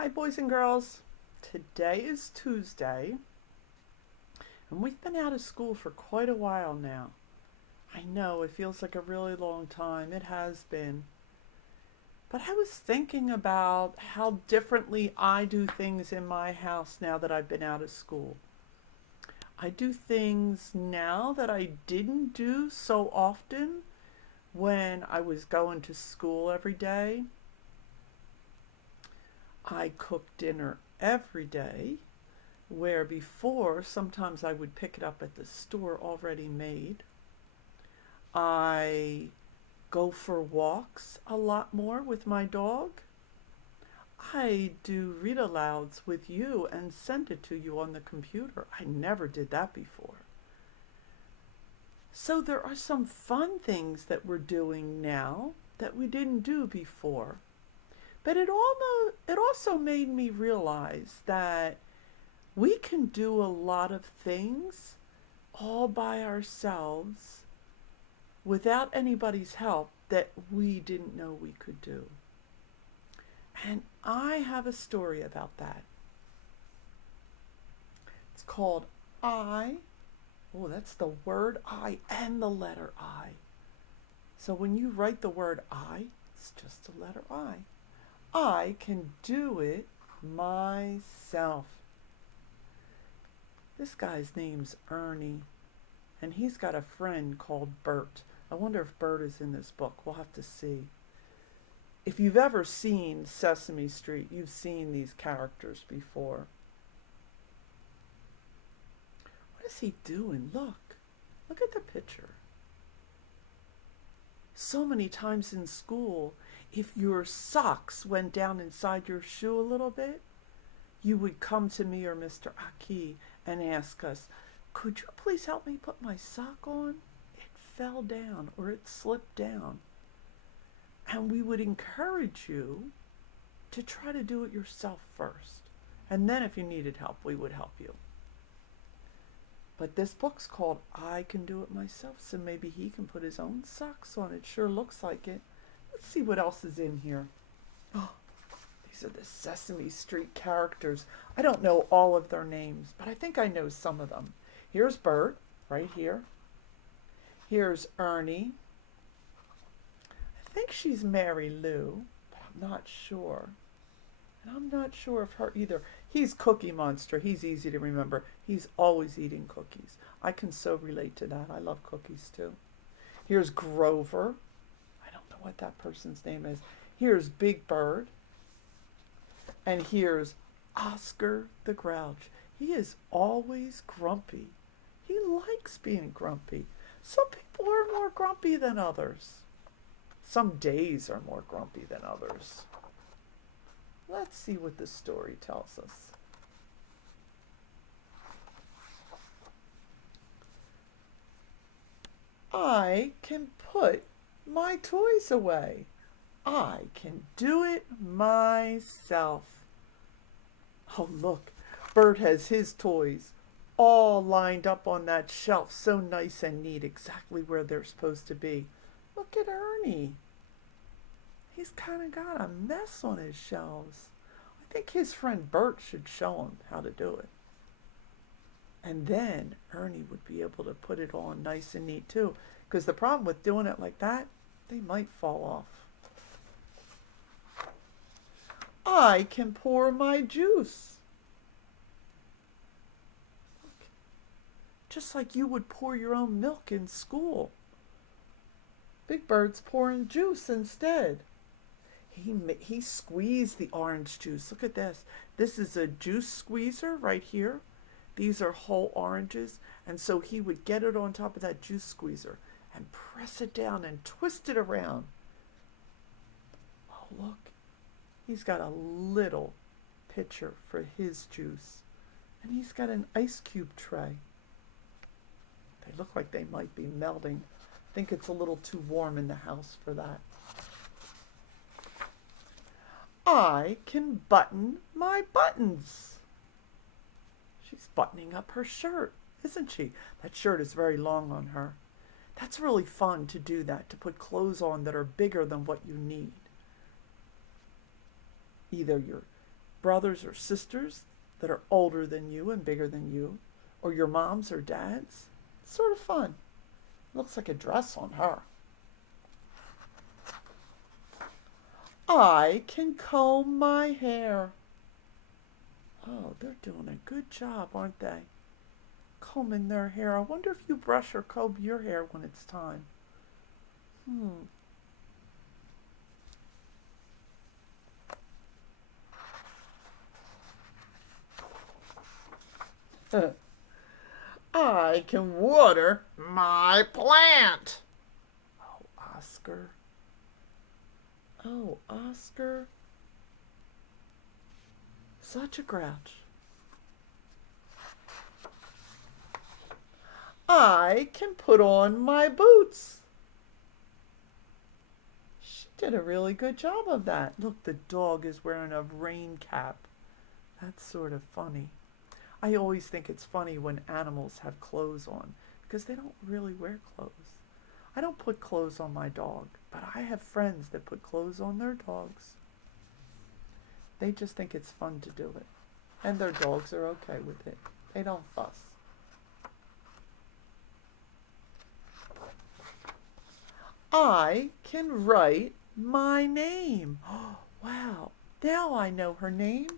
Hi, boys and girls. Today is Tuesday, and we've been out of school for quite a while now. I know it feels like a really long time. It has been. But I was thinking about how differently I do things in my house now that I've been out of school. I do things now that I didn't do so often when I was going to school every day. I cook dinner every day, where before sometimes I would pick it up at the store already made. I go for walks a lot more with my dog. I do read alouds with you and send it to you on the computer. I never did that before. So there are some fun things that we're doing now that we didn't do before. But it also made me realize that we can do a lot of things all by ourselves without anybody's help that we didn't know we could do. And I have a story about that. It's called I. Oh, that's the word I and the letter I. So when you write the word I, it's just the letter I. I can do it myself. This guy's name's Ernie, and he's got a friend called Bert. I wonder if Bert is in this book. We'll have to see. If you've ever seen Sesame Street, you've seen these characters before. What is he doing? Look at the picture. So many times in school, if your socks went down inside your shoe a little bit, you would come to me or Mr. Aki and ask us, could you please help me put my sock on? It fell down or it slipped down. And we would encourage you to try to do it yourself first. And then if you needed help, we would help you. But this book's called I Can Do It Myself, so maybe he can put his own socks on. It sure looks like it. Let's see what else is in here. Oh, these are the Sesame Street characters. I don't know all of their names, but I think I know some of them. Here's Bert, right here. Here's Ernie. I think she's Mary Lou, but I'm not sure. And I'm not sure of her either. He's Cookie Monster. He's easy to remember. He's always eating cookies. I can so relate to that. I love cookies too. Here's Grover. I don't know what that person's name is. Here's Big Bird. And here's Oscar the Grouch. He is always grumpy. He likes being grumpy. Some people are more grumpy than others. Some days are more grumpy than others. Let's see what the story tells us. I can put my toys away. I can do it myself. Oh, look, Bert has his toys all lined up on that shelf, so nice and neat, exactly where they're supposed to be. Look at Ernie. He's kind of got a mess on his shelves. I think his friend Bert should show him how to do it. And then Ernie would be able to put it on nice and neat too. Because the problem with doing it like that, they might fall off. I can pour my juice. Just like you would pour your own milk in school. Big Bird's pouring juice instead. He squeezed the orange juice. Look at this. This is a juice squeezer right here. These are whole oranges. And so he would get it on top of that juice squeezer and press it down and twist it around. Oh, look. He's got a little pitcher for his juice. And he's got an ice cube tray. They look like they might be melting. I think it's a little too warm in the house for that. I can button my buttons. She's buttoning up her shirt, isn't she? That shirt is very long on her. That's really fun to do that, to put clothes on that are bigger than what you need. Either you're brothers or sisters that are older than you and bigger than you, or your moms or dads. It's sort of fun. Looks like a dress on her. I can comb my hair. Oh, they're doing a good job, aren't they? Combing their hair. I wonder if you brush or comb your hair when it's time. I can water my plant. Oh, Oscar. Oh, Oscar. Such a grouch. I can put on my boots. She did a really good job of that. Look, the dog is wearing a rain cap. That's sort of funny. I always think it's funny when animals have clothes on because they don't really wear clothes. I don't put clothes on my dog, but I have friends that put clothes on their dogs. They just think it's fun to do it. And their dogs are okay with it. They don't fuss. I can write my name. Oh, wow. Now I know her name.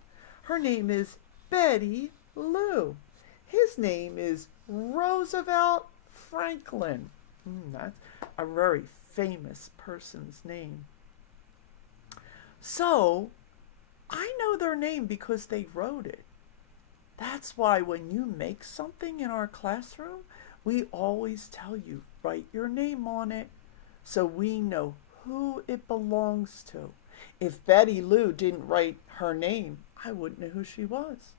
Her name is Betty Lou. His name is Roosevelt Franklin. That's a very famous person's name. So, I know their name because they wrote it. That's why when you make something in our classroom, we always tell you, write your name on it so we know who it belongs to. If Betty Lou didn't write her name, I wouldn't know who she was.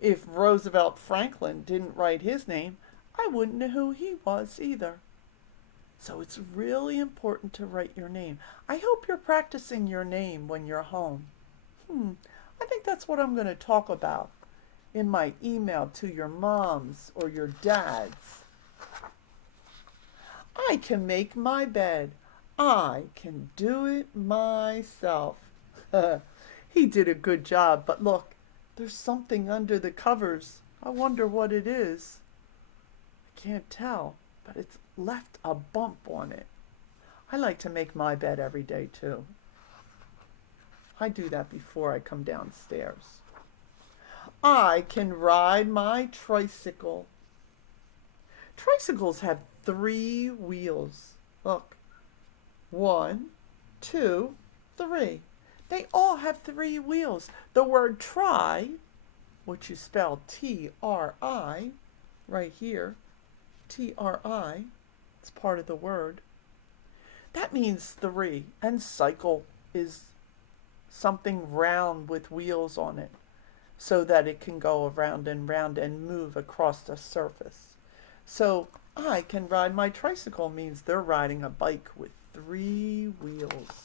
If Roosevelt Franklin didn't write his name, I wouldn't know who he was either. So it's really important to write your name. I hope you're practicing your name when you're home. I think that's what I'm going to talk about in my email to your moms or your dads. I can make my bed. I can do it myself. He did a good job, but look, there's something under the covers. I wonder what it is. I can't tell, but it's left a bump on it. I like to make my bed every day too. I do that before I come downstairs. I can ride my tricycle. Tricycles have 3 wheels. Look. 1, 2, 3. They all have 3 wheels. The word try, which you spell T-R-I, right here, T-R-I, it's part of the word. That means 3. And cycle is something round with wheels on it so that it can go around and round and move across the surface. So I can ride my tricycle means they're riding a bike with 3 wheels.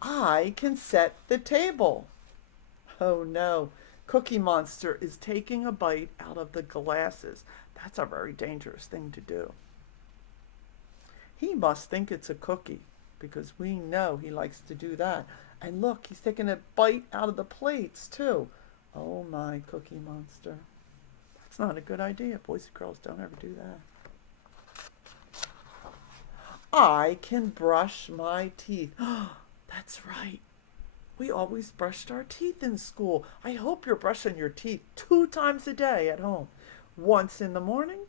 I can set the table. Oh no, Cookie Monster is taking a bite out of the glasses. That's a very dangerous thing to do. He must think it's a cookie because we know he likes to do that. And look, he's taking a bite out of the plates too. Oh my, Cookie Monster. That's not a good idea. Boys and girls, don't ever do that. I can brush my teeth. That's right. We always brushed our teeth in school. I hope you're brushing your teeth 2 times a day at home. Once in the morning,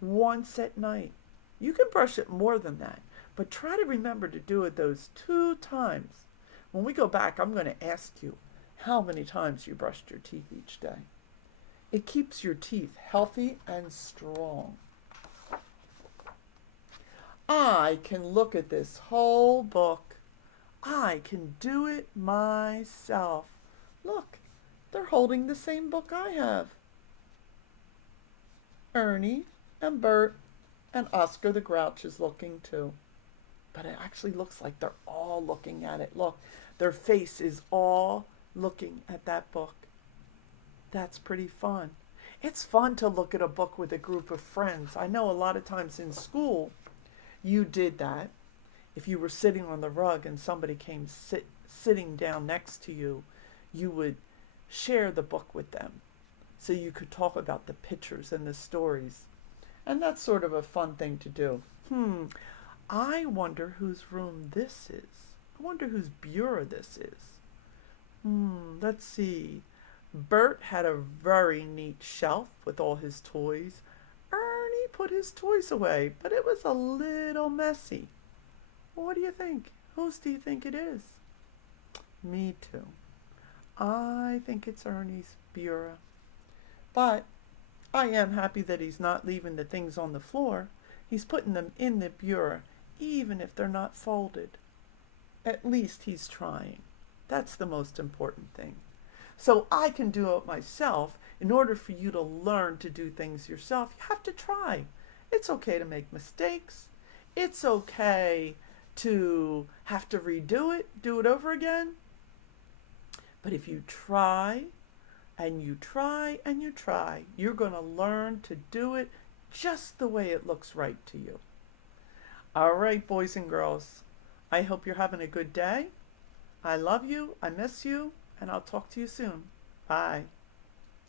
once at night. You can brush it more than that, but try to remember to do it those 2 times. When we go back, I'm going to ask you how many times you brushed your teeth each day. It keeps your teeth healthy and strong. I can look at this whole book. I can do it myself. Look, they're holding the same book I have. Ernie and Bert and Oscar the Grouch is looking too. But it actually looks like they're all looking at it. Look, their face is all looking at that book. That's pretty fun. It's fun to look at a book with a group of friends. I know a lot of times in school you did that. If you were sitting on the rug and somebody came sitting down next to you, you would share the book with them so you could talk about the pictures and the stories. And that's sort of a fun thing to do. I wonder whose room this is. I wonder whose bureau this is. Let's see. Bert had a very neat shelf with all his toys. Ernie put his toys away, but it was a little messy. What do you think? Whose do you think it is? Me too. I think it's Ernie's bureau. But I am happy that he's not leaving the things on the floor. He's putting them in the bureau, even if they're not folded. At least he's trying. That's the most important thing. So I can do it myself. In order for you to learn to do things yourself, you have to try. It's okay to make mistakes. It's okay to have to redo it, do it over again. But if you try, and you try, and you try, you're going to learn to do it just the way it looks right to you. All right, boys and girls, I hope you're having a good day. I love you, I miss you, and I'll talk to you soon. Bye.